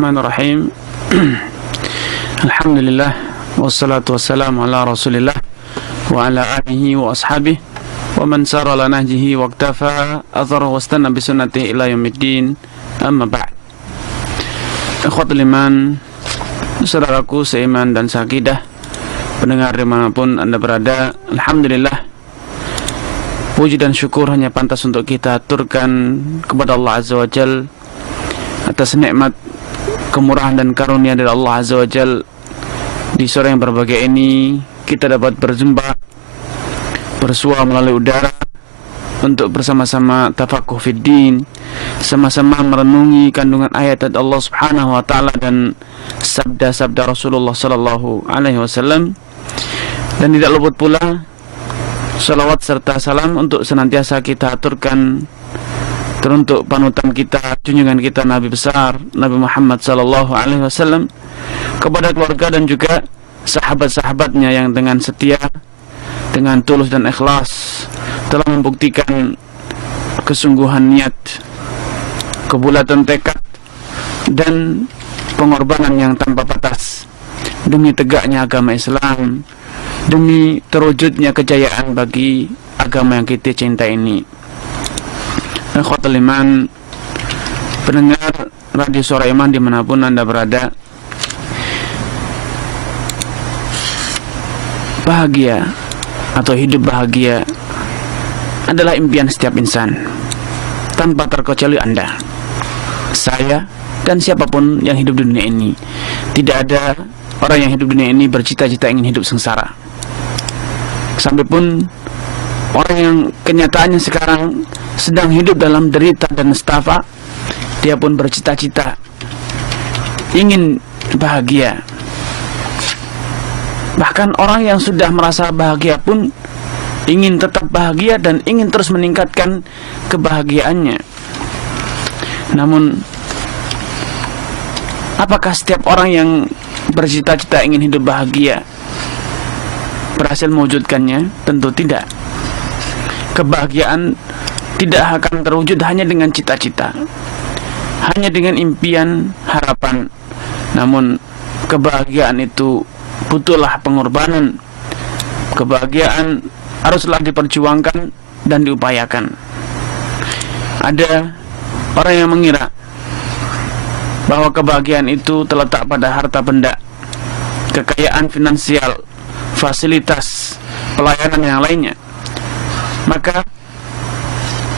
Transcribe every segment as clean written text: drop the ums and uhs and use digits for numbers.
Bismillahirrahmanirrahim. Alhamdulillah wassalatu wassalamu ala Rasulillah wa ala alihi wa ashabihi wa man sara ala nahjihi wa iktafa atharahu wastanna bi sunnatihi ila yaumiddin. Amma ba'd. Ikhwatul iman, saudaraku seiman dan seakidah, pendengar dimanapun Anda berada, alhamdulillah, puji dan syukur hanya pantas untuk kita aturkan kepada Allah Azza wa Jal atas nikmat, kemurahan dan karunia dari Allah Azza wa Jal. Di sore yang berbahagia ini kita dapat berjumpa, bersua melalui udara untuk bersama-sama tafakuh fiddin, sama-sama merenungi kandungan ayat Allah Subhanahu wa taala dan sabda-sabda Rasulullah sallallahu alaihi wasallam. Dan tidak luput pula salawat serta salam untuk senantiasa kita aturkan teruntuk panutan kita, junjungan kita, Nabi besar Nabi Muhammad sallallahu alaihi wasallam, kepada keluarga dan juga sahabat-sahabatnya yang dengan setia, dengan tulus dan ikhlas telah membuktikan kesungguhan niat, kebulatan tekad dan pengorbanan yang tanpa batas demi tegaknya agama Islam, demi terwujudnya kejayaan bagi agama yang kita cinta ini. Ikhwatul iman, pendengar Radio Suara Iman dimanapun Anda berada, bahagia atau hidup bahagia adalah impian setiap insan, tanpa terkecuali Anda, saya, dan siapapun yang hidup di dunia ini. Tidak ada orang yang hidup di dunia ini bercita-cita ingin hidup sengsara. Sampai pun orang yang kenyataannya sekarang sedang hidup dalam derita dan nestapa, dia pun bercita-cita ingin bahagia. Bahkan orang yang sudah merasa bahagia pun ingin tetap bahagia dan ingin terus meningkatkan kebahagiaannya. Namun, apakah setiap orang yang bercita-cita ingin hidup bahagia berhasil mewujudkannya? Tentu tidak. Kebahagiaan tidak akan terwujud hanya dengan cita-cita, hanya dengan impian, harapan. Namun kebahagiaan itu butuhlah pengorbanan. Kebahagiaan haruslah diperjuangkan dan diupayakan. Ada orang yang mengira bahwa kebahagiaan itu terletak pada harta benda, kekayaan finansial, fasilitas, pelayanan yang lainnya. Maka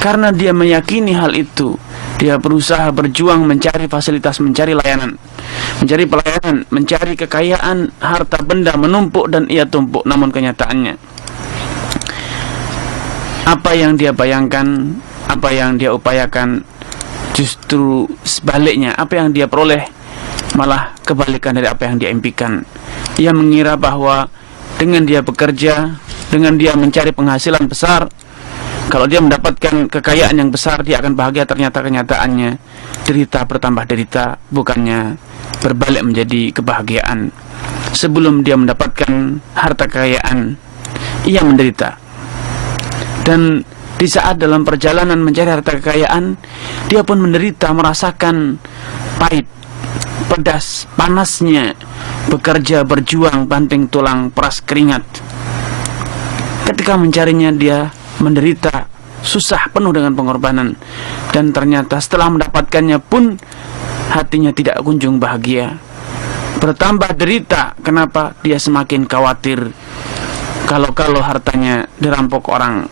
karena dia meyakini hal itu, dia berusaha berjuang mencari fasilitas, mencari layanan, mencari pelayanan, mencari kekayaan, harta benda menumpuk dan ia tumpuk. Namun kenyataannya, apa yang dia bayangkan, apa yang dia upayakan, justru sebaliknya. Apa yang dia peroleh malah kebalikan dari apa yang dia impikan. Ia mengira bahwa dengan dia bekerja, dengan dia mencari penghasilan besar, kalau dia mendapatkan kekayaan yang besar, dia akan bahagia. Ternyata kenyataannya derita bertambah derita, bukannya berbalik menjadi kebahagiaan. Sebelum dia mendapatkan harta kekayaan, ia menderita. Dan di saat dalam perjalanan mencari harta kekayaan, dia pun menderita, merasakan pahit, pedas, panasnya bekerja, berjuang, banting tulang, peras keringat. Ketika mencarinya, dia menderita, susah, penuh dengan pengorbanan. Dan ternyata setelah mendapatkannya pun hatinya tidak kunjung bahagia, bertambah derita. Kenapa? Dia semakin khawatir kalau hartanya dirampok orang.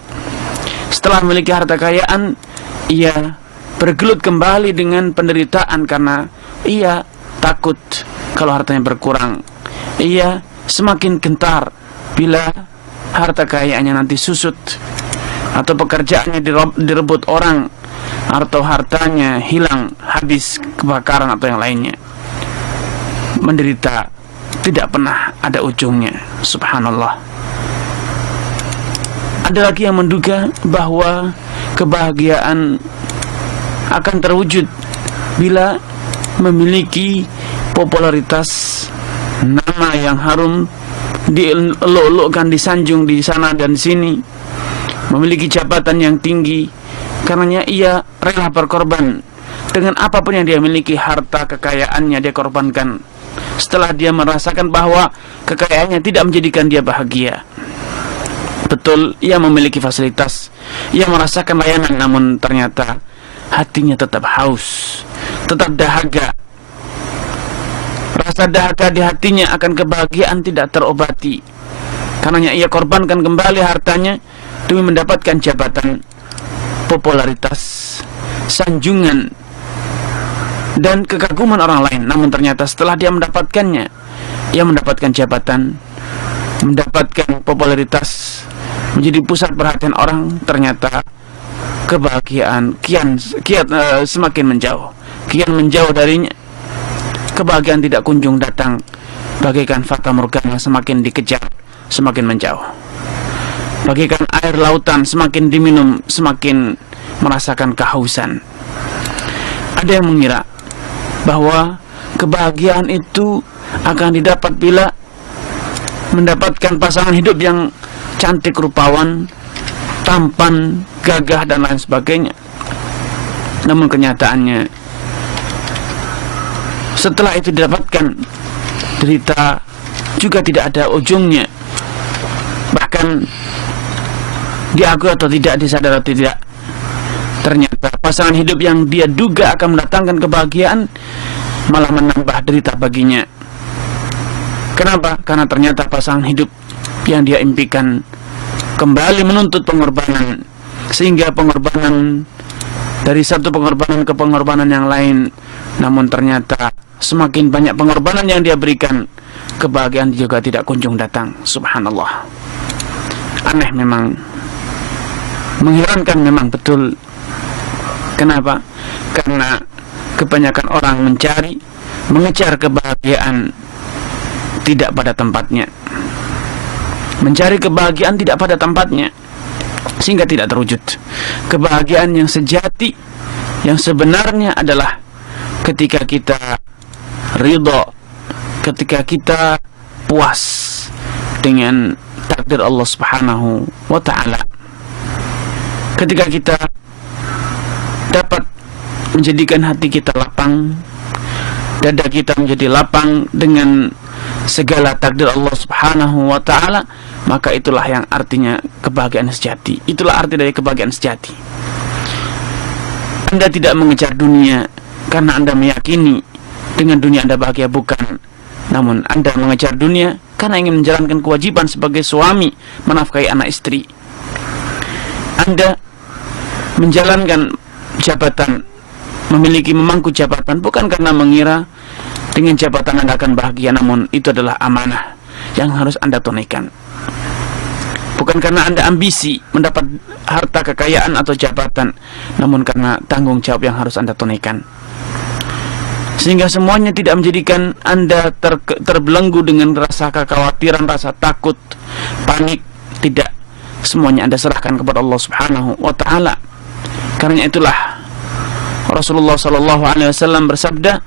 Setelah memiliki harta kekayaan, ia bergelut kembali dengan penderitaan karena ia takut kalau hartanya berkurang. Ia semakin gentar bila harta kekayaannya nanti susut, atau pekerjaannya direbut orang, atau hartanya hilang, habis kebakaran atau yang lainnya. Menderita tidak pernah ada ujungnya. Subhanallah. Ada lagi yang menduga bahwa kebahagiaan akan terwujud bila memiliki popularitas, nama yang harum, dielok-elokkan, disanjung di sana dan sini, memiliki jabatan yang tinggi. Karenanya ia rela berkorban dengan apapun yang dia miliki, harta kekayaannya dia korbankan setelah dia merasakan bahwa kekayaannya tidak menjadikan dia bahagia. Betul, ia memiliki fasilitas, ia merasakan layanan, namun ternyata hatinya tetap haus, tetap dahaga. Rasa dahaga di hatinya akan kebahagiaan tidak terobati. Karenanya ia korbankan kembali hartanya demi mendapatkan jabatan, popularitas, sanjungan, dan kekaguman orang lain. Namun ternyata setelah dia mendapatkannya, ia mendapatkan jabatan, mendapatkan popularitas, menjadi pusat perhatian orang, ternyata kebahagiaan kian semakin menjauh, kian menjauh darinya. Kebahagiaan tidak kunjung datang, bagaikan fata morgana, semakin dikejar semakin menjauh. Bagaikan air lautan, semakin diminum semakin merasakan kehausan. Ada yang mengira bahwa kebahagiaan itu akan didapat bila mendapatkan pasangan hidup yang cantik, rupawan, tampan, gagah, dan lain sebagainya. Namun kenyataannya, setelah itu didapatkan, derita juga tidak ada ujungnya. Bahkan diakui atau tidak, disadari atau tidak, ternyata pasangan hidup yang dia duga akan mendatangkan kebahagiaan malah menambah derita baginya. Kenapa? Karena ternyata pasangan hidup yang dia impikan kembali menuntut pengorbanan, sehingga pengorbanan dari satu pengorbanan ke pengorbanan yang lain. Namun ternyata semakin banyak pengorbanan yang dia berikan, kebahagiaan juga tidak kunjung datang. Subhanallah. Aneh memang, mengherankan memang betul. Kenapa? Karena kebanyakan orang mengejar kebahagiaan tidak pada tempatnya, mencari kebahagiaan tidak pada tempatnya, sehingga tidak terwujud. Kebahagiaan yang sejati, yang sebenarnya adalah ketika kita ridha, ketika kita puas dengan takdir Allah Subhanahu wa ta'ala, ketika kita dapat menjadikan hati kita lapang, dada kita menjadi lapang dengan segala takdir Allah Subhanahu wa ta'ala, maka itulah yang artinya kebahagiaan sejati. Itulah arti dari kebahagiaan sejati. Anda tidak mengejar dunia karena Anda meyakini dengan dunia Anda bahagia, bukan. Namun Anda mengejar dunia karena ingin menjalankan kewajiban sebagai suami, menafkahi anak istri. Anda menjalankan jabatan, memangku jabatan, bukan karena mengira dengan jabatan Anda akan bahagia, namun itu adalah amanah yang harus Anda tunaikan. Bukan karena Anda ambisi mendapat harta kekayaan atau jabatan, namun karena tanggung jawab yang harus Anda tunaikan. Sehingga semuanya tidak menjadikan Anda terbelenggu dengan rasa kekhawatiran, rasa takut, panik. Tidak. Semuanya Anda serahkan kepada Allah Subhanahu wa ta'ala. Karena itulah Rasulullah SAW bersabda,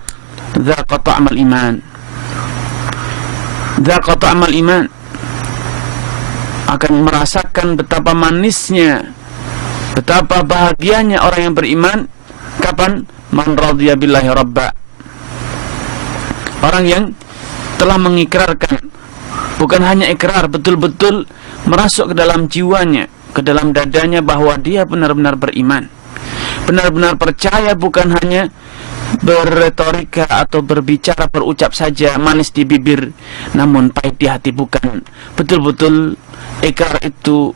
"Dzaqa ta'mal iman." Dzaqa ta'mal iman, akan merasakan betapa manisnya, betapa bahagianya orang yang beriman. Kapan? Man radhiya billahi rabba. Orang yang telah mengikrarkan, bukan hanya ikrar, betul-betul merasuk ke dalam jiwanya, ke dalam dadanya, bahwa dia benar-benar beriman, benar-benar percaya, bukan hanya berretorika atau berbicara, berucap saja manis di bibir namun pahit di hati, bukan. Betul-betul ikrar itu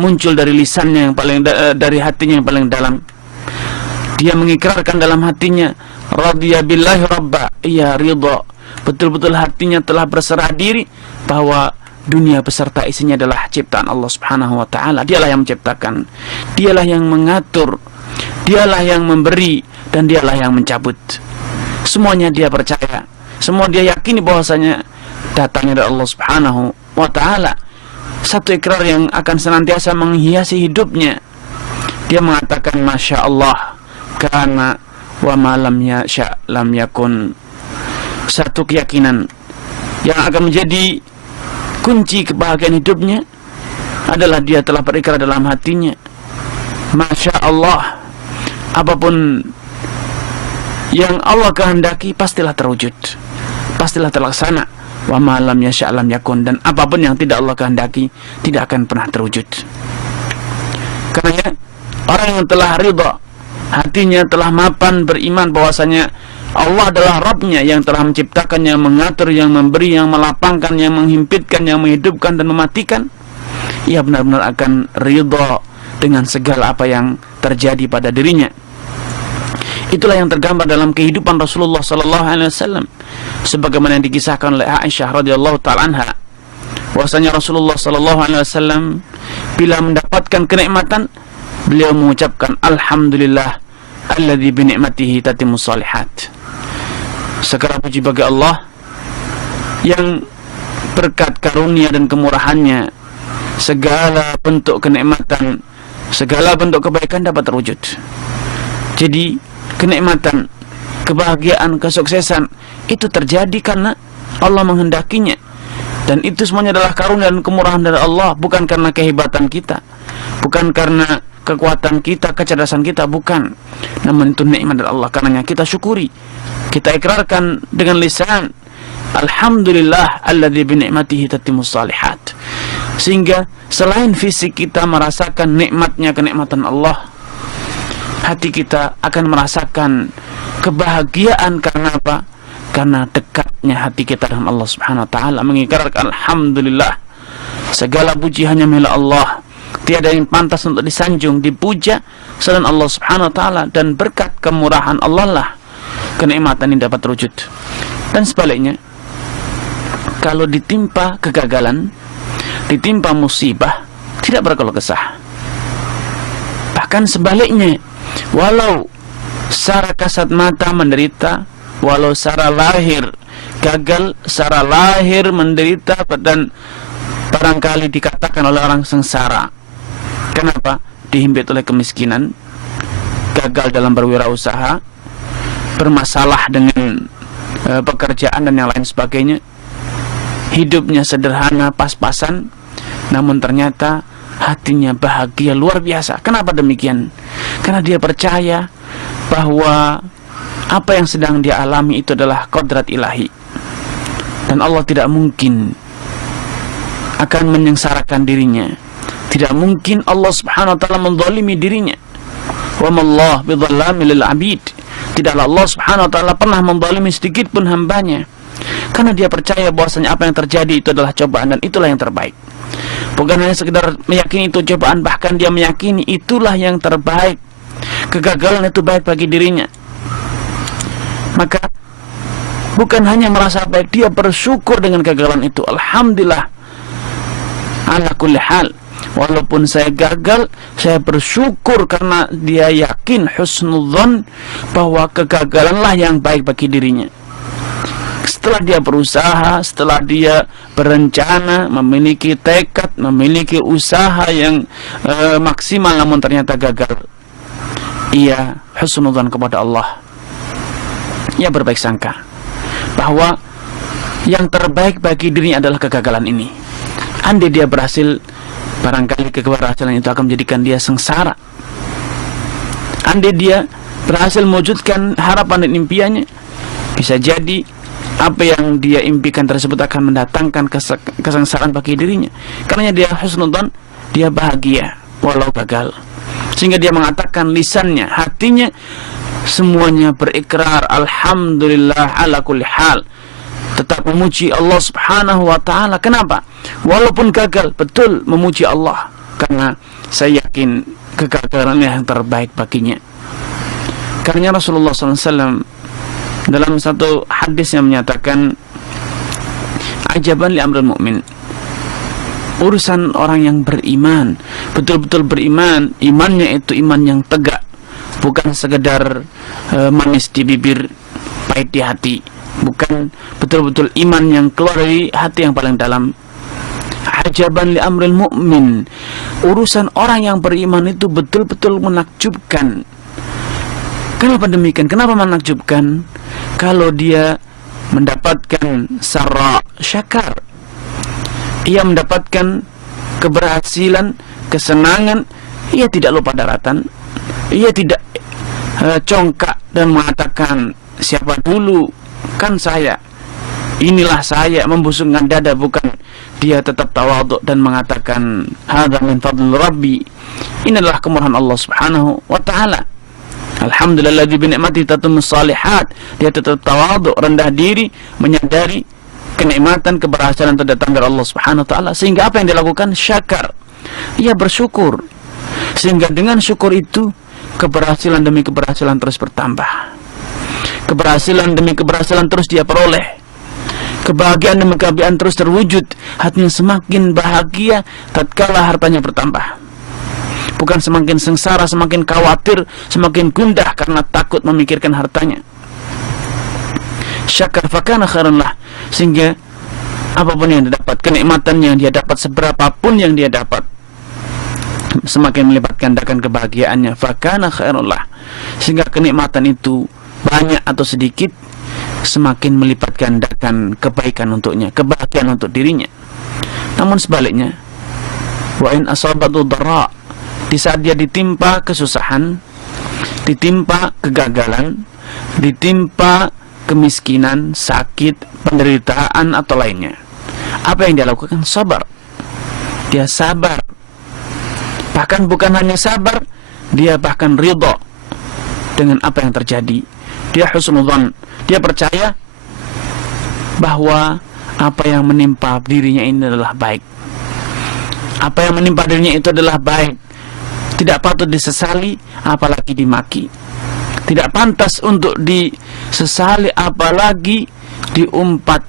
muncul dari lisannya yang paling dari hatinya yang paling dalam. Dia mengikrarkan dalam hatinya, radhiya billahi rabba, ia ridha, betul-betul hatinya telah berserah diri bahwa dunia beserta isinya adalah ciptaan Allah Subhanahu wa ta'ala. Dialah yang menciptakan, dialah yang mengatur, dialah yang memberi, dan dialah yang mencabut. Semuanya dia percaya, semua dia yakini bahwasanya datangnya dari Allah Subhanahu wa ta'ala. Satu ikrar yang akan senantiasa menghiasi hidupnya. Dia mengatakan, Masya Allah, karena wa ma lam yasha lam yakun. Satu keyakinan yang akan menjadi kunci kebahagiaan hidupnya adalah dia telah berikrar dalam hatinya, Masya Allah, apapun yang Allah kehendaki pastilah terwujud, pastilah terlaksana. Wa ma lam yasha' lam yakun, dan apapun yang tidak Allah kehendaki tidak akan pernah terwujud. Karena orang yang telah ridha, hatinya telah mapan beriman bahwasanya Allah adalah Rabbnya yang telah menciptakan, yang mengatur, yang memberi, yang melapangkan, yang menghimpitkan, yang menghidupkan dan mematikan, ia benar-benar akan ridha dengan segala apa yang terjadi pada dirinya. Itulah yang tergambar dalam kehidupan Rasulullah sallallahu alaihi wasallam, sebagaimana yang dikisahkan oleh Aisyah radhiyallahu taala anha, bahwasanya Rasulullah sallallahu alaihi wasallam bila mendapatkan kenikmatan, beliau mengucapkan alhamdulillah alladzi bi ni'matihi tatimmus shalihat. Segala puji bagi Allah yang berkat karunia dan kemurahannya segala bentuk kenikmatan, segala bentuk kebaikan dapat terwujud. Jadi kenikmatan, kebahagiaan, kesuksesan itu terjadi karena Allah menghendakinya, dan itu semuanya adalah karunia dan kemurahan dari Allah, bukan karena kehebatan kita, bukan karena kekuatan kita, kecerdasan kita, bukan. Namun itu nikmat dari Allah, karenanya kita syukuri, kita ikrarkan dengan lisan alhamdulillah alladzi bi ni'matihi tatimmus shalihat, sehingga selain fisik kita merasakan nikmatnya kenikmatan Allah, hati kita akan merasakan kebahagiaan. Karena apa? Karena dekatnya hati kita dengan Allah Subhanahu wa taala, mengikrarkan alhamdulillah, segala puji hanya milik Allah, tiada yang pantas untuk disanjung, dipuja selain Allah Subhanahu wa taala, dan berkat kemurahan Allah lah kenikmatan ini dapat terwujud. Dan sebaliknya, kalau ditimpa kegagalan, ditimpa musibah, tidak berkeluh kesah. Bahkan sebaliknya, walau secara kasat mata menderita, walau secara lahir gagal, secara lahir menderita, dan barangkali dikatakan oleh orang sengsara. Kenapa? Dihimpit oleh kemiskinan, gagal dalam berwirausaha, bermasalah dengan pekerjaan dan yang lain sebagainya. Hidupnya sederhana, pas-pasan, namun ternyata hatinya bahagia luar biasa. Kenapa demikian? Karena dia percaya bahwa apa yang sedang dia alami itu adalah kodrat ilahi, dan Allah tidak mungkin akan menyengsarakan dirinya. Tidak mungkin Allah Subhanahu wa taala menzalimi dirinya. Wa mallahu bidzallamil lil abid. Tidaklah Allah Subhanahu wa taala pernah menzalimi sedikit pun hambanya. Karena dia percaya bahwasanya apa yang terjadi itu adalah cobaan, dan itulah yang terbaik. Bukan hanya sekedar meyakini itu cobaan, bahkan dia meyakini itulah yang terbaik. Kegagalan itu baik bagi dirinya. Maka bukan hanya merasa baik, dia bersyukur dengan kegagalan itu. Alhamdulillah ala kulli hal, walaupun saya gagal, saya bersyukur karena dia yakin husnudzon bahwa kegagalanlah yang baik bagi dirinya. Setelah dia berusaha, setelah dia berencana, memiliki tekad, memiliki usaha yang maksimal, namun ternyata gagal, ia husnudzan kepada Allah. Ia berbaik sangka bahwa yang terbaik bagi dirinya adalah kegagalan ini. Andai dia berhasil, barangkali keberhasilan itu akan menjadikan dia sengsara. Andai dia berhasil mewujudkan harapan dan impiannya, bisa jadi apa yang dia impikan tersebut akan mendatangkan kesengsaraan bagi dirinya. Karena dia husnudzan, dia bahagia walau gagal, sehingga dia mengatakan lisannya, hatinya, semuanya berikrar alhamdulillah ala kulli hal, tetap memuji Allah Subhanahu wa taala. Kenapa? Walaupun gagal, betul memuji Allah, karena saya yakin kegagalan yang terbaik baginya. Karena Rasulullah SAW dalam satu hadis yang menyatakan ajaban li amrul mu'min, urusan orang yang beriman, betul-betul beriman, imannya itu iman yang tegak, bukan sekedar manis di bibir, pahit di hati, bukan, betul-betul iman yang keluar dari hati yang paling dalam. Ajaban li amrul mu'min, urusan orang yang beriman itu betul-betul menakjubkan. Kenapa demikian? Kenapa menakjubkan? Kalau dia mendapatkan sarra syakar, ia mendapatkan keberhasilan, kesenangan, ia tidak lupa daratan, ia tidak congkak dan mengatakan siapa dulu, kan saya, inilah saya, membusungkan dada, bukan. Dia tetap tawadhu dan mengatakan hadza min fadli rabbi, ini adalah kemurahan Allah Subhanahu wa taala. Alhamdulilladzi bi ni'matihi tatimmus shalihat. Dia tetap tawadhu, rendah diri, menyadari kenikmatan, keberhasilan terdatang dari Allah Subhanahu wa taala, sehingga apa yang dilakukan? Syakar. Ia bersyukur. Sehingga dengan syukur itu keberhasilan demi keberhasilan terus bertambah. Keberhasilan demi keberhasilan terus dia peroleh. Kebahagiaan demi kebahagiaan terus terwujud. Hatinya semakin bahagia tatkala hartanya bertambah. Bukan semakin sengsara, semakin khawatir, semakin gundah karena takut memikirkan hartanya. Syakar fakana khairan lah, sehingga apapun yang dia dapat, kenikmatan yang dia dapat, seberapapun yang dia dapat, semakin melipat gandakan kebahagiaannya. Fakana khairan lah, sehingga kenikmatan itu banyak atau sedikit, semakin melipat gandakan kebaikan untuknya, kebahagiaan untuk dirinya. Namun sebaliknya, wa in asabatu dharra, di saat dia ditimpa kesusahan, ditimpa kegagalan, ditimpa kemiskinan, sakit, penderitaan atau lainnya, apa yang dia lakukan? Sabar. Dia sabar. Bahkan bukan hanya sabar, dia bahkan ridha dengan apa yang terjadi. Dia husnudzan, dia percaya bahwa apa yang menimpa dirinya ini adalah baik. Apa yang menimpa dirinya itu adalah baik. Tidak patut disesali, apalagi dimaki. Tidak pantas untuk disesali, apalagi diumpat.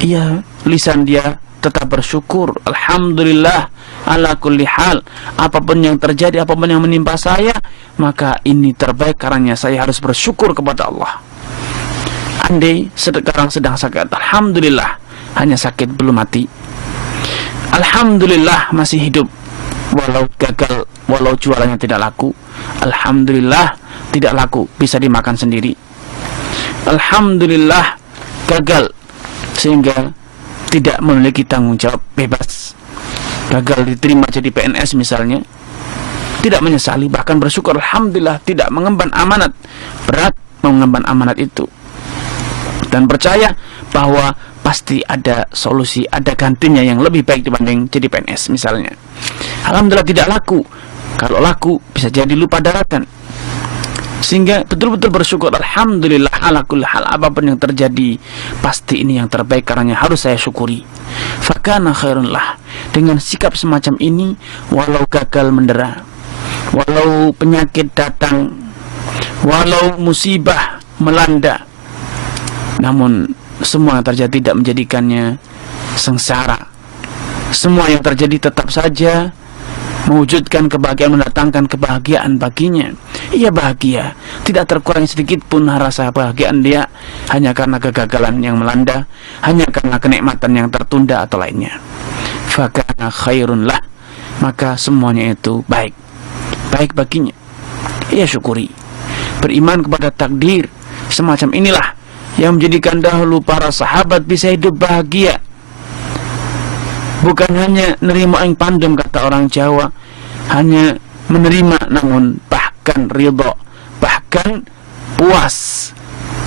Iya, lisan dia tetap bersyukur. Alhamdulillah ala kulli hal. Apapun yang terjadi, apapun yang menimpa saya, maka ini terbaik karena saya harus bersyukur kepada Allah. Andai sekarang sedang sakit, alhamdulillah, hanya sakit belum mati. Alhamdulillah masih hidup, walau gagal, walau jualannya tidak laku. Alhamdulillah tidak laku, bisa dimakan sendiri. Alhamdulillah gagal, sehingga tidak memiliki tanggung jawab, bebas. Gagal diterima jadi PNS misalnya, tidak menyesali, bahkan bersyukur. Alhamdulillah tidak mengemban amanat, berat mengemban amanat itu, dan percaya bahwa pasti ada solusi, ada gantinya yang lebih baik dibanding jadi PNS misalnya. Alhamdulillah tidak laku, kalau laku bisa jadi lupa daratan, sehingga betul-betul bersyukur. Alhamdulillah ala kulli hal, apapun yang terjadi pasti ini yang terbaik karena harus saya syukuri. Fakana khairun lah. Dengan sikap semacam ini, walau gagal mendera, walau penyakit datang, walau musibah melanda, namun semua yang terjadi tidak menjadikannya sengsara. Semua yang terjadi tetap saja mewujudkan kebahagiaan, mendatangkan kebahagiaan baginya. Ia bahagia, tidak terkurang sedikit pun rasa kebahagiaan dia hanya karena kegagalan yang melanda, hanya karena kenikmatan yang tertunda atau lainnya. Fakana khairun lah, maka semuanya itu baik, baik baginya. Ia syukuri, beriman kepada takdir. Semacam inilah yang menjadikan dahulu para sahabat bisa hidup bahagia. Bukan hanya nerima ing pandem, kata orang Jawa, hanya menerima, namun bahkan ridho, bahkan puas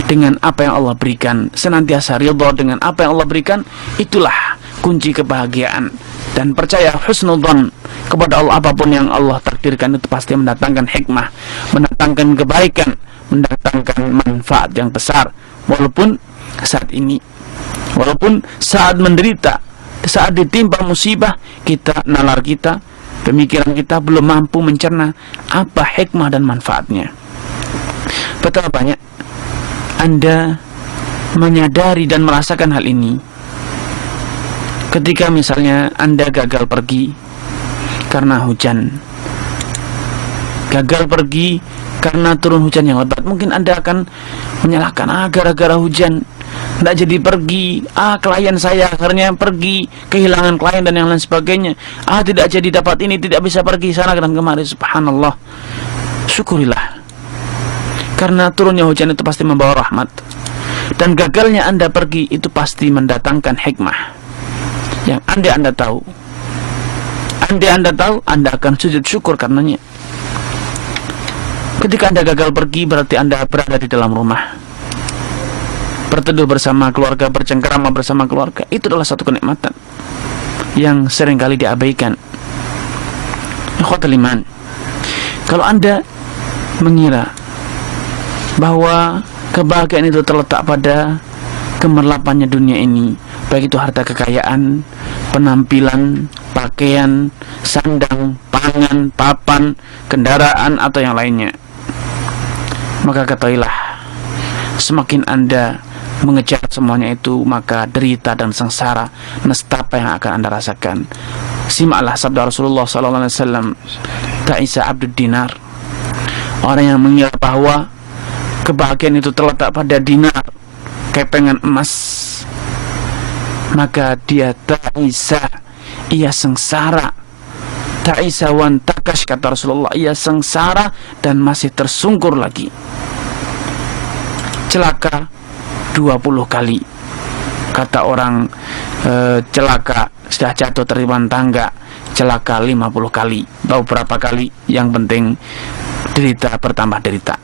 dengan apa yang Allah berikan. Senantiasa ridho dengan apa yang Allah berikan, itulah kunci kebahagiaan. Dan percaya husnudzan kepada Allah, apapun yang Allah takdirkan itu pasti mendatangkan hikmah, mendatangkan kebaikan, mendatangkan manfaat yang besar. Walaupun saat ini, walaupun saat menderita, saat ditimpa musibah, kita, nalar kita, pemikiran kita belum mampu mencerna apa hikmah dan manfaatnya. Betapa banyak Anda menyadari dan merasakan hal ini ketika misalnya Anda gagal pergi karena hujan, gagal pergi karena turun hujan yang lebat. Mungkin Anda akan menyalahkan, gara-gara hujan tidak jadi pergi, klien saya akhirnya pergi, kehilangan klien dan yang lain sebagainya, tidak jadi dapat ini, tidak bisa pergi sana dan kemari. Subhanallah, syukurilah, karena turunnya hujan itu pasti membawa rahmat, dan gagalnya Anda pergi itu pasti mendatangkan hikmah yang Anda tahu. Anda tahu, Anda akan sujud syukur karenanya. Ketika Anda gagal pergi, berarti Anda berada di dalam rumah. berteduh bersama keluarga, bercengkerama bersama keluarga, itu adalah satu kenikmatan yang seringkali diabaikan. Ikhwatul iman, kalau Anda mengira bahwa kebahagiaan itu terletak pada gemerlapannya dunia ini, baik itu harta kekayaan, penampilan, pakaian, sandang, pangan, papan, kendaraan, atau yang lainnya, maka ketahuilah, semakin Anda mengejar semuanya itu, maka derita dan sengsara, nestapa yang akan Anda rasakan. Simaklah sabda Rasulullah SAW, ta'isa abdud dinar. Orang yang mengira bahwa kebahagiaan itu terletak pada dinar, kepengan emas, maka dia ta'isa, ia sengsara. Ta'isa wan takash, kata Rasulullah, ia sengsara dan masih tersungkur lagi. Celaka 20 kali. Kata orang celaka sudah jatuh tertimbun tangga, celaka 50 kali. Tahu berapa kali? Yang penting derita bertambah derita.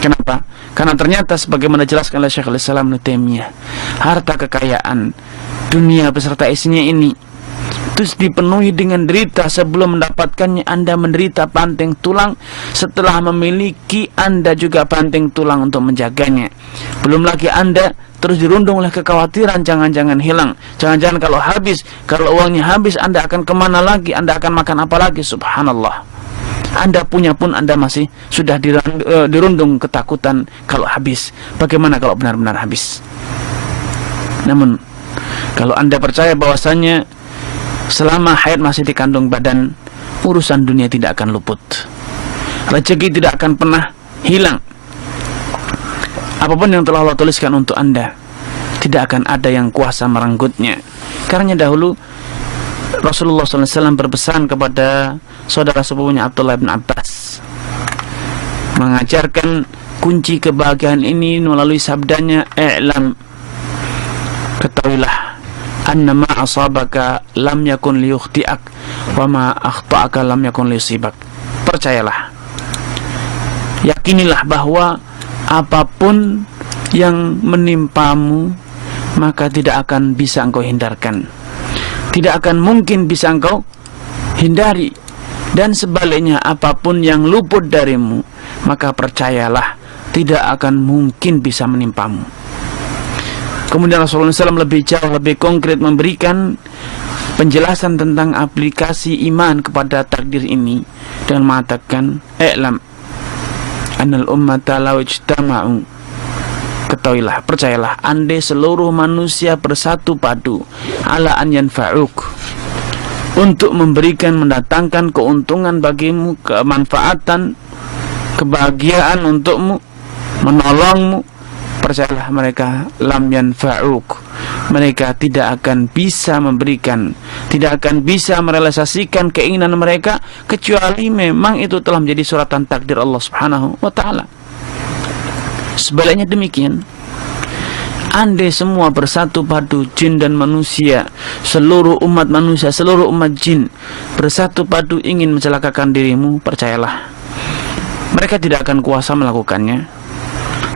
Kenapa? Karena ternyata sebagaimana dijelaskan oleh Syekhul Islam Ibnu Taimiyah, harta kekayaan dunia beserta isinya ini terus dipenuhi dengan derita. Sebelum mendapatkannya Anda menderita banting tulang, setelah memiliki Anda juga banting tulang untuk menjaganya. Belum lagi Anda terus dirundung oleh kekhawatiran, jangan-jangan hilang, jangan-jangan kalau habis, kalau uangnya habis, Anda akan kemana lagi, Anda akan makan apa lagi. Subhanallah, Anda punya pun Anda masih sudah dirundung ketakutan kalau habis. Bagaimana kalau benar-benar habis? Namun kalau Anda percaya bahwasanya selama hayat masih dikandung badan, urusan dunia tidak akan luput, rezeki tidak akan pernah hilang. Apapun yang telah Allah tuliskan untuk Anda, tidak akan ada yang kuasa merenggutnya. Karena dahulu Rasulullah SAW berpesan kepada saudara sepupunya Abdullah bin Abbas, mengajarkan kunci kebahagiaan ini melalui sabdanya, i'lam, ketahuilah, annama asabaka lam yakun liyukhti'ak wa ma akhta'aka lam yakun liyusibak. Percayalah, yakinilah bahwa apapun yang menimpamu maka tidak akan bisa engkau hindarkan, tidak akan mungkin bisa engkau hindari. Dan sebaliknya, apapun yang luput darimu maka percayalah tidak akan mungkin bisa menimpamu. Kemudian Rasulullah SAW lebih jauh, lebih konkret memberikan penjelasan tentang aplikasi iman kepada takdir ini dengan mengatakan, i'lam annal ummata law ijtama'u, ketahuilah, percayalah, andai seluruh manusia bersatu padu ala an yanfa'uk, untuk memberikan, mendatangkan keuntungan bagimu, kemanfaatan, kebahagiaan untukmu, menolongmu, percayalah mereka lam yanfa'uk, mereka tidak akan bisa memberikan, tidak akan bisa merealisasikan keinginan mereka kecuali memang itu telah menjadi suratan takdir Allah Subhanahu wa ta'ala. Sebaliknya demikian, andai semua bersatu padu, jin dan manusia, seluruh umat manusia, seluruh umat jin bersatu padu ingin mencelakakan dirimu, percayalah mereka tidak akan kuasa melakukannya.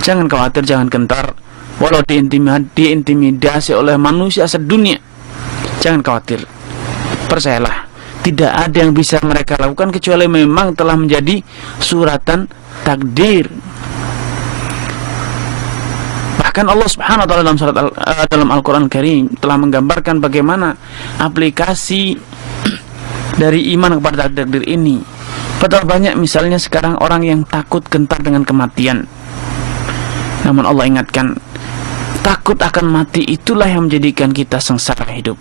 Jangan khawatir, jangan gentar, walau diintimidasi oleh manusia sedunia, jangan khawatir, percayalah tidak ada yang bisa mereka lakukan kecuali memang telah menjadi suratan takdir. Bahkan Allah Subhanahu wa ta'ala dalam Al-Quran Karim telah menggambarkan bagaimana aplikasi dari iman kepada takdir ini. Padahal banyak misalnya sekarang orang yang takut gentar dengan kematian, namun Allah ingatkan, takut akan mati itulah yang menjadikan kita sengsara hidup.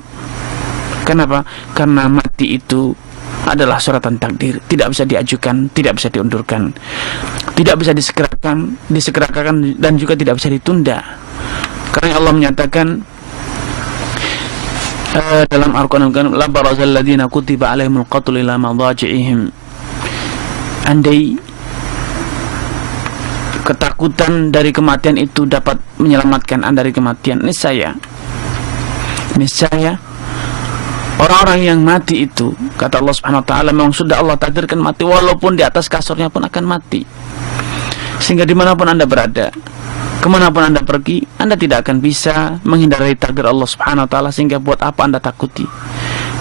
Kenapa? Karena mati itu adalah suratan takdir, tidak bisa diajukan, tidak bisa diundurkan, tidak bisa disegerakan dan juga tidak bisa ditunda. Karena Allah menyatakan dalam Al-Quran, la barazal ladina kutiba alaihimul qatl ila madaji'ihim, andai ketakutan dari kematian itu dapat menyelamatkan Anda dari kematian, niscaya orang-orang yang mati itu, kata Allah Subhanahu wa ta'ala, memang sudah Allah takdirkan mati, walaupun di atas kasurnya pun akan mati. Sehingga dimanapun Anda berada, Kemanapun Anda pergi, Anda tidak akan bisa menghindari takdir Allah Subhanahu wa taala, sehingga buat apa Anda takuti?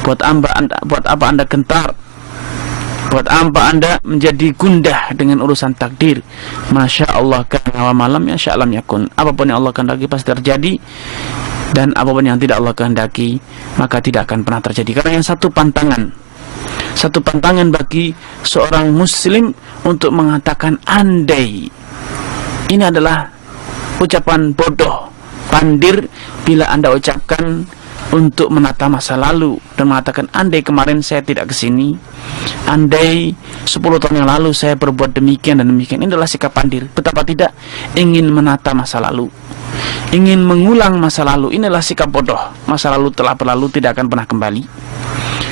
Buat apa Anda gentar? Buat apa Anda menjadi gundah dengan urusan takdir? Masya Allah kana wa malam yasha lam yakun. Apapun yang Allah kehendaki pasti terjadi, dan apapun yang tidak Allah kehendaki maka tidak akan pernah terjadi. Karena yang satu pantangan bagi seorang muslim untuk mengatakan andai. Ini adalah ucapan bodoh, pandir, bila Anda ucapkan untuk menata masa lalu dan mengatakan andai kemarin saya tidak kesini, andai 10 tahun yang lalu saya berbuat demikian dan demikian. Ini adalah sikap pandir. Betapa tidak ingin menata masa lalu, ingin mengulang masa lalu. Inilah sikap bodoh. Masa lalu telah berlalu, tidak akan pernah kembali.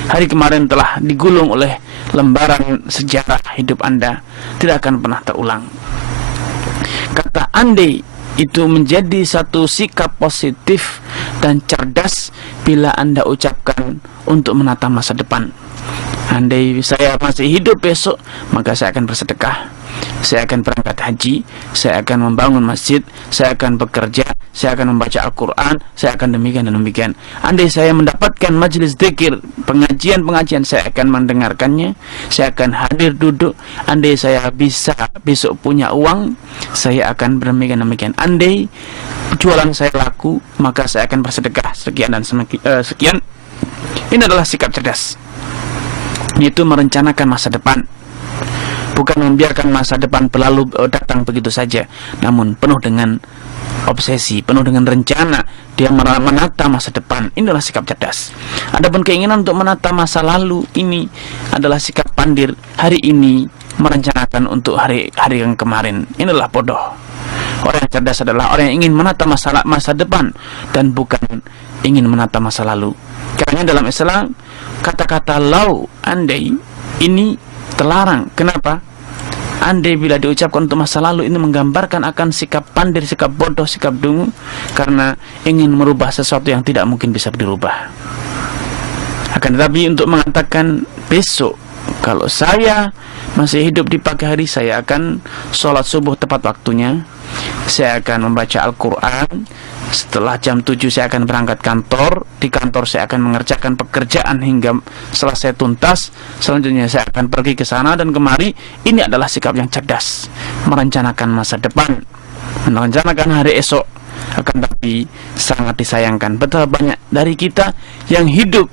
Hari kemarin telah digulung oleh lembaran sejarah hidup Anda, tidak akan pernah terulang. Kata andai itu menjadi satu sikap positif dan cerdas bila Anda ucapkan untuk menata masa depan. Andai saya masih hidup besok, maka saya akan bersedekah, saya akan berangkat haji, saya akan membangun masjid, saya akan bekerja, saya akan membaca Al-Quran, saya akan demikian dan demikian. Andai saya mendapatkan majelis zikir, pengajian-pengajian, saya akan mendengarkannya, saya akan hadir duduk. Andai saya bisa besok punya uang, saya akan demikian demikian. Andai jualan saya laku, maka saya akan bersedekah sekian dan sekian. Ini adalah sikap cerdas, yaitu merencanakan masa depan, bukan membiarkan masa depan berlalu datang begitu saja, namun penuh dengan obsesi, penuh dengan rencana. Dia menata masa depan. Inilah sikap cerdas. Adapun keinginan untuk menata masa lalu, ini adalah sikap pandir. Hari ini merencanakan untuk hari yang kemarin. Inilah bodoh. Orang yang cerdas adalah orang yang ingin menata masa depan dan bukan ingin menata masa lalu. Karena dalam Islam kata-kata lau, andai, ini terlarang. Kenapa? Andai bila diucapkan untuk masa lalu, ini menggambarkan akan sikap pandir, sikap bodoh, sikap dungu, karena ingin merubah sesuatu yang tidak mungkin bisa dirubah. Akan tetapi untuk mengatakan besok, kalau saya masih hidup di pagi hari, saya akan sholat subuh tepat waktunya, saya akan membaca Al-Quran, setelah jam 7 saya akan berangkat kantor, di kantor saya akan mengerjakan pekerjaan hingga selesai tuntas, selanjutnya saya akan pergi ke sana dan kemari. Ini adalah sikap yang cerdas, merencanakan masa depan, merencanakan hari esok. Akan tapi sangat disayangkan, betapa banyak dari kita yang hidup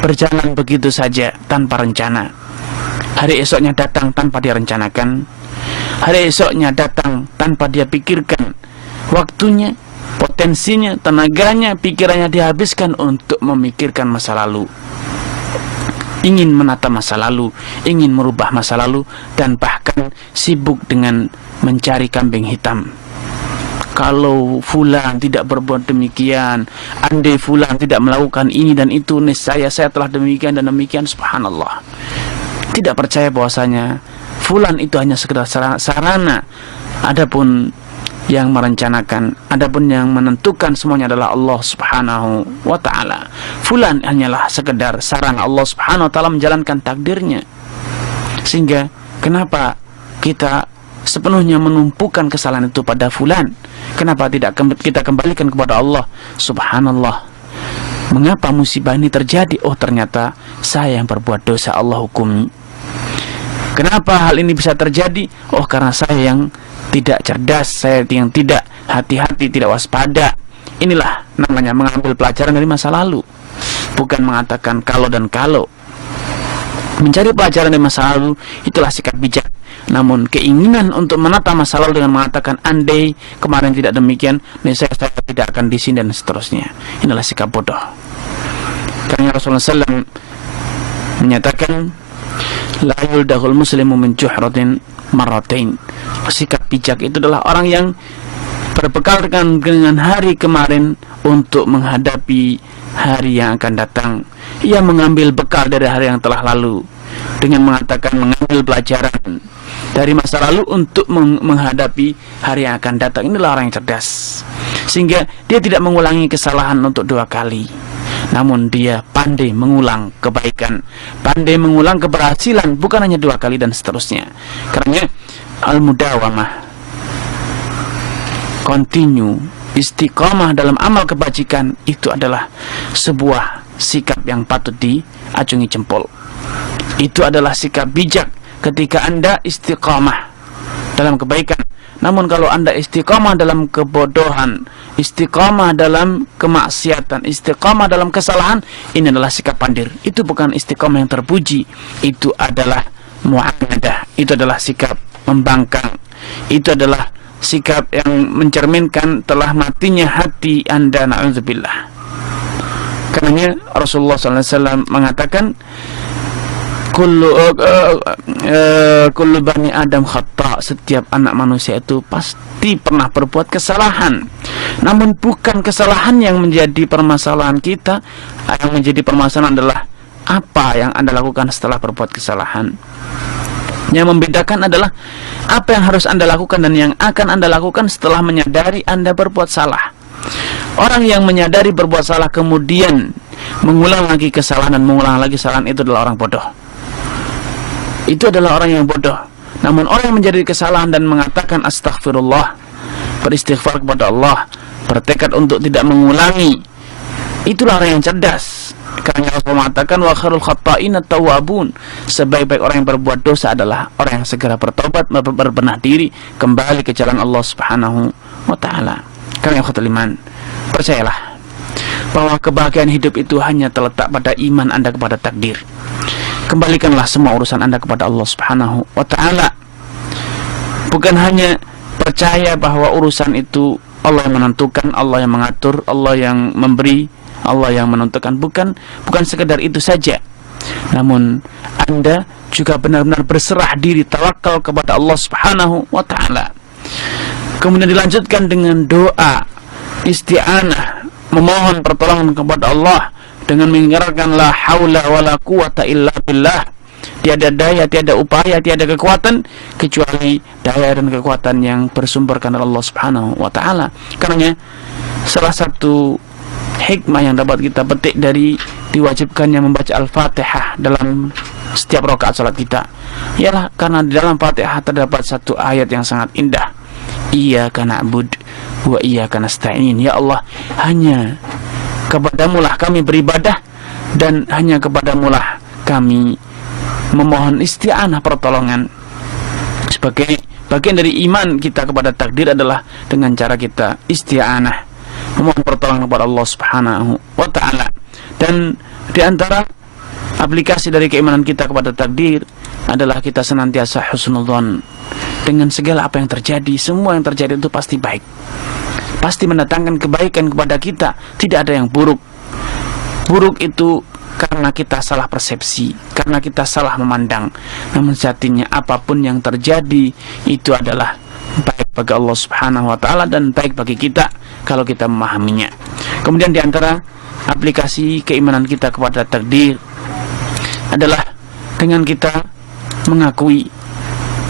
berjalan begitu saja tanpa rencana. Hari esoknya datang tanpa dia rencanakan, hari esoknya datang tanpa dia pikirkan. Waktunya, potensinya, tenaganya, pikirannya dihabiskan untuk memikirkan masa lalu, ingin menata masa lalu, ingin merubah masa lalu, dan bahkan sibuk dengan mencari kambing hitam. Kalau fulan tidak berbuat demikian, andai fulan tidak melakukan ini dan itu, niscaya saya telah demikian dan demikian. Subhanallah. Tidak percaya bahwasanya fulan itu hanya sekedar sarana. Adapun yang merencanakan, adapun yang menentukan semuanya adalah Allah Subhanahu wa ta'ala. Fulan hanyalah sekedar sarana Allah Subhanahu wa ta'ala menjalankan takdirnya. Sehingga kenapa kita sepenuhnya menumpukan kesalahan itu pada fulan? Kenapa tidak kita kembalikan kepada Allah? Subhanallah. Mengapa musibah ini terjadi? Oh, ternyata saya yang berbuat dosa, Allah hukumi. Kenapa hal ini bisa terjadi? Oh, karena saya yang tidak cerdas, saya yang tidak hati-hati, tidak waspada. Inilah namanya mengambil pelajaran dari masa lalu, bukan mengatakan kalau dan kalau. Mencari pelajaran dari masa lalu, itulah sikap bijak. Namun keinginan untuk menata masa lalu dengan mengatakan andai kemarin tidak demikian, niscaya saya tidak akan di sini dan seterusnya, inilah sikap bodoh. Karena Rasulullah SAW menyatakan la yuldahul muslimu min juhratin marratain. Sikap bijak itu adalah orang yang berbekal dengan hari kemarin untuk menghadapi hari yang akan datang. Ia mengambil bekal dari hari yang telah lalu dengan mengatakan mengambil pelajaran dari masa lalu untuk menghadapi hari yang akan datang. Inilah orang yang cerdas, sehingga dia tidak mengulangi kesalahan untuk 2 kali, namun dia pandai mengulang kebaikan, pandai mengulang keberhasilan, bukan hanya 2 kali dan seterusnya. Karena al-mudawamah continue, istiqamah dalam amal kebajikan, itu adalah sebuah sikap yang patut diacungi jempol. Itu adalah sikap bijak ketika Anda istiqamah dalam kebaikan. Namun kalau Anda istiqamah dalam kebodohan, istiqamah dalam kemaksiatan, istiqamah dalam kesalahan, ini adalah sikap pandir. Itu bukan istiqamah yang terpuji. Itu adalah mu'anadah. Itu adalah sikap membangkang. Itu adalah sikap yang mencerminkan telah matinya hati Anda, na'udzubillah. Karenanya Rasulullah SAW mengatakan, kullu bani Adam khata', setiap anak manusia itu pasti pernah berbuat kesalahan. Namun bukan kesalahan yang menjadi permasalahan kita. Yang menjadi permasalahan adalah apa yang Anda lakukan setelah berbuat kesalahan. Yang membedakan adalah apa yang harus Anda lakukan dan yang akan Anda lakukan setelah menyadari Anda berbuat salah. Orang yang menyadari berbuat salah kemudian mengulang lagi kesalahan dan mengulang lagi kesalahan, itu adalah orang bodoh. Itu adalah orang yang bodoh. Namun orang yang menjadi kesalahan dan mengatakan astaghfirullah, beristighfar kepada Allah, bertekad untuk tidak mengulangi, itulah orang yang cerdas. Karena Rasul mengatakan wa khairul khata'in at-tawwabun, sebaik-baik orang yang berbuat dosa adalah orang yang segera bertobat, berbenah diri, kembali ke jalan Allah Subhanahu wa taala. Karena ikhwatul iman, percayalah bahwa kebahagiaan hidup itu hanya terletak pada iman Anda kepada takdir. Kembalikanlah semua urusan Anda kepada Allah Subhanahu wa ta'ala. Bukan hanya percaya bahwa urusan itu Allah yang menentukan, Allah yang mengatur, Allah yang memberi, Allah yang menentukan. Bukan sekedar itu saja. Namun Anda juga benar-benar berserah diri, tawakal kepada Allah Subhanahu wa ta'ala. Kemudian dilanjutkan dengan doa isti'anah, memohon pertolongan kepada Allah dengan mengingatkan la haula wala quwata illa billah. Tiada daya, tiada upaya, tiada kekuatan kecuali daya dan kekuatan yang bersumberkan dari Allah Subhanahu wa taala. Karenanya salah satu hikmah yang dapat kita petik dari diwajibkannya membaca Al-Fatihah dalam setiap rakaat salat kita ialah karena di dalam Fatihah terdapat satu ayat yang sangat indah. Iyyaka na'bud wa iyyaka nasta'in. Ya Allah, hanya kepadamulah kami beribadah dan hanya kepadamulah kami memohon isti'anah, pertolongan. Sebagai bagian dari iman kita kepada takdir adalah dengan cara kita isti'anah, memohon pertolongan kepada Allah Subhanahu wa ta'ala. Dan di antara aplikasi dari keimanan kita kepada takdir adalah kita senantiasa husnudzon dengan segala apa yang terjadi. Semua yang terjadi itu pasti baik, pasti mendatangkan kebaikan kepada kita. Tidak ada yang buruk. Buruk itu karena kita salah persepsi, karena kita salah memandang. Namun sejatinya apapun yang terjadi itu adalah baik bagi Allah Subhanahu wa ta'ala dan baik bagi kita kalau kita memahaminya. Kemudian di antara aplikasi keimanan kita kepada takdir adalah dengan kita mengakui,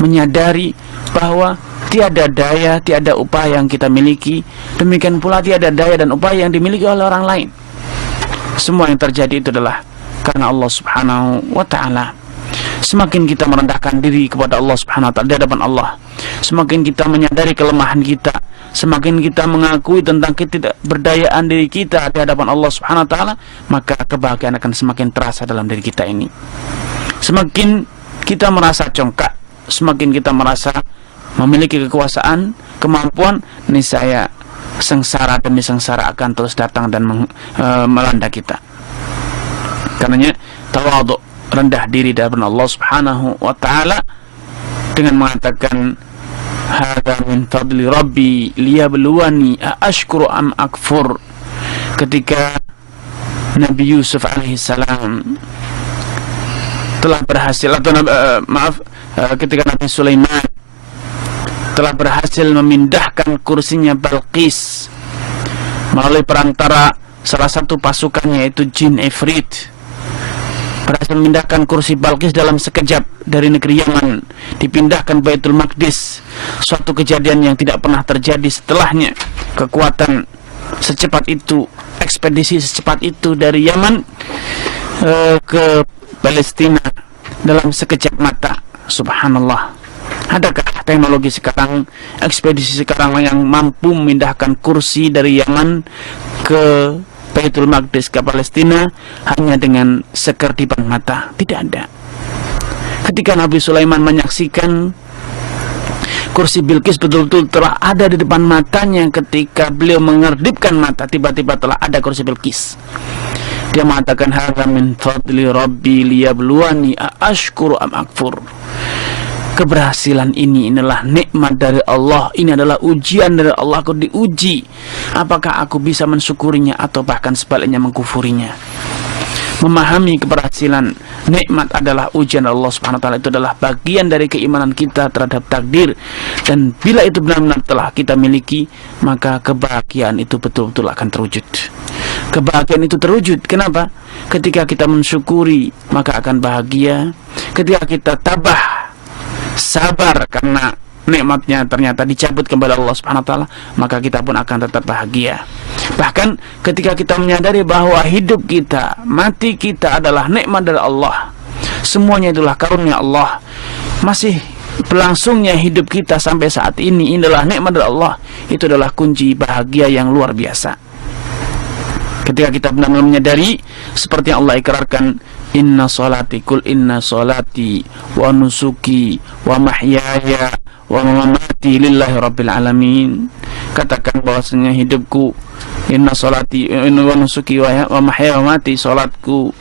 menyadari bahwa tiada daya, tiada upaya yang kita miliki, demikian pula tiada daya dan upaya yang dimiliki oleh orang lain. Semua yang terjadi itu adalah karena Allah Subhanahu wa ta'ala. Semakin kita merendahkan diri kepada Allah Subhanahu wa ta'ala di hadapan Allah, semakin kita menyadari kelemahan kita, semakin kita mengakui tentang ketidakberdayaan diri kita di hadapan Allah Subhanahu wa ta'ala, maka kebahagiaan akan semakin terasa dalam diri kita ini. Semakin kita merasa congkak, semakin kita merasa memiliki kekuasaan, kemampuan, niscaya sengsara demi sengsara akan terus datang dan melanda kita. Karenanya tawadhu, rendah diri di hadapan Allah Subhanahu wa ta'ala dengan mengatakan hadza min fadli rabbi liyabluwani ashkuru am akfur. Ketika Nabi Yusuf alaihissalam telah berhasil, atau ketika Nabi Sulaiman telah berhasil memindahkan kursinya Balqis melalui perantara salah satu pasukannya, yaitu jin Ifrit, berhasil memindahkan kursi Balqis dalam sekejap dari negeri Yaman, dipindahkan Baitul Maqdis. Suatu kejadian yang tidak pernah terjadi setelahnya. Kekuatan secepat itu, ekspedisi secepat itu dari Yaman ke Palestina dalam sekejap mata. Subhanallah. Adakah teknologi sekarang, ekspedisi sekarang yang mampu memindahkan kursi dari Yaman ke Baitul Maqdis ke Palestina hanya dengan sekerdipan mata? Tidak ada. Ketika Nabi Sulaiman menyaksikan kursi Bilqis betul-betul telah ada di depan matanya, ketika beliau mengerdipkan mata, tiba-tiba telah ada kursi Bilqis. Dia mengatakan, hadza min fadli rabbi liyabluwani aashkuru am akfur. Keberhasilan ini adalah nikmat dari Allah, ini adalah ujian dari Allah. Aku diuji apakah aku bisa mensyukurinya atau bahkan sebaliknya mengkufurinya. Memahami keberhasilan nikmat adalah ujian Allah Subhanahu wa taala, itu adalah bagian dari keimanan kita terhadap takdir. Dan bila itu benar-benar telah kita miliki, maka kebahagiaan itu betul-betul akan terwujud. Kebahagiaan itu terwujud. Kenapa? Ketika kita mensyukuri, maka akan bahagia. Ketika kita tabah, sabar karena nikmatnya ternyata dicabut kepada Allah Subhanahu wa taala, maka kita pun akan tetap bahagia. Bahkan ketika kita menyadari bahwa hidup kita, mati kita adalah nikmat dari Allah, semuanya itulah karunia Allah, masih berlangsungnya hidup kita sampai saat ini adalah nikmat dari Allah, itu adalah kunci bahagia yang luar biasa. Ketika kita benar-benar menyadari seperti yang Allah ikrarkan, inna salati, kul inna salati wa nusuki wa mahyaya wa mamati lillahi rabbil alamin. Katakan bahwasanya hidupku, inna salati wa nusuki wa mahyaya wa mamati, salatku,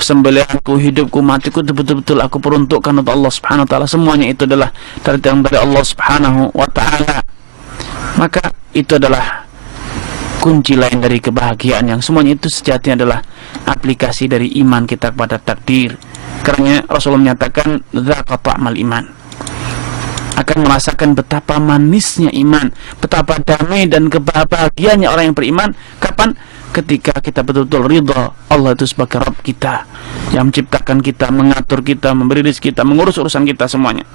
sembelihanku, hidupku, matiku itu betul-betul aku peruntukkan untuk Allah Subhanahu wa taala. Semuanya itu adalah dari Allah Subhanahu wa taala. Maka itu adalah kunci lain dari kebahagiaan, yang semuanya itu sejatinya adalah aplikasi dari iman kita kepada takdir. Karena Rasulullah menyatakan, dzaqa ta'mal iman, akan merasakan betapa manisnya iman, betapa damai dan kebahagiaannya orang yang beriman. Kapan? Ketika kita betul-betul ridha Allah itu sebagai Rabb kita, yang menciptakan kita, mengatur kita, memberi rezeki kita, mengurus urusan kita semuanya.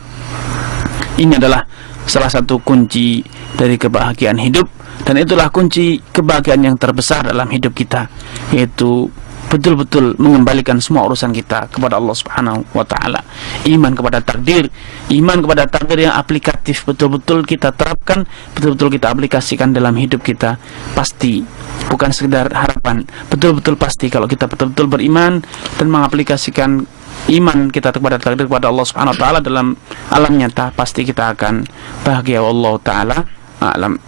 Ini adalah salah satu kunci dari kebahagiaan hidup, dan itulah kunci kebahagiaan yang terbesar dalam hidup kita, yaitu betul-betul mengembalikan semua urusan kita kepada Allah Subhanahu wa taala. Iman kepada takdir, iman kepada takdir yang aplikatif, betul-betul kita terapkan, betul-betul kita aplikasikan dalam hidup kita. Pasti bukan sekedar harapan, betul-betul pasti kalau kita betul-betul beriman dan mengaplikasikan iman kita kepada takdir, kepada Allah Subhanahu wa taala dalam alam nyata, pasti kita akan bahagia. Wallahu taala a'lam.